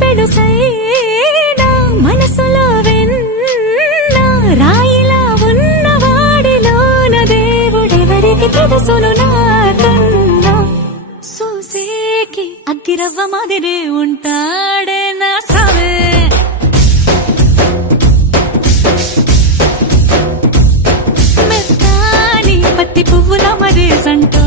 పెడుసైనా మనసులో వెన్న రాయిలా ఉన్నవాడిలోన దేవుడెవరికి తెలుసును నాకన్నా చూసేకి అగ్గిరవ్వ మాదిరే ఉంటాడే నా సావే మెత్తాని పత్తి పువ్వుల మరేసంటో